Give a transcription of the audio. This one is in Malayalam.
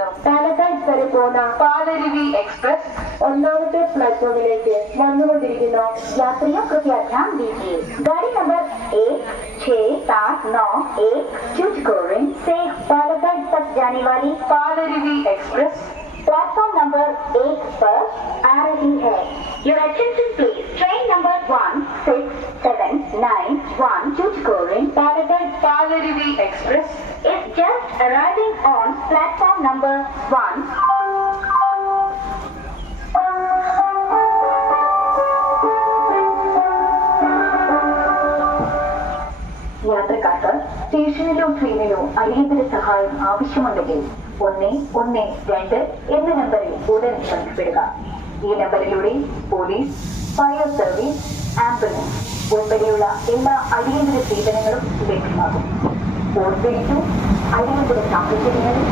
നിന്നും പാലക്കാട് വരെ പോകുന്ന പാലരുവി എക്സ്പ്രസ് ഒന്നാമത്തെ പ്ലാറ്റ്ഫോമിലേക്ക് വന്നുകൊണ്ടിരിക്കുന്നു. यात्रियों कृपया ध्यान दीजिए, गाड़ी नंबर 16791 चूचकोरिन से पालघाट तक जाने वाली पालरुवी एक्सप्रेस प्लेटफॉर्म नंबर 1 पर आ रही है. Your attention please. Train number 16791 Chutkorin Palaghat Palaruvi Express is just arriving on platform number 1. യാത്രക്കാർക്ക് സ്റ്റേഷനിലോ ട്രെയിനിലോ അടിയന്തര സഹായം ആവശ്യമുണ്ടെങ്കിൽ 112 എന്ന നമ്പറിൽ ഉടൻ ബന്ധപ്പെടുക. ഈ നമ്പറിലൂടെ പോലീസ്, ഫയർ സർവീസ്, ആംബുലൻസ് ഉൾപ്പെടെയുള്ള എല്ലാ അടിയന്തര സേവനങ്ങളും ലഭ്യമാകും. ഓർത്തിരിക്കൂ, അടിയന്തര സാഹചര്യങ്ങളിൽ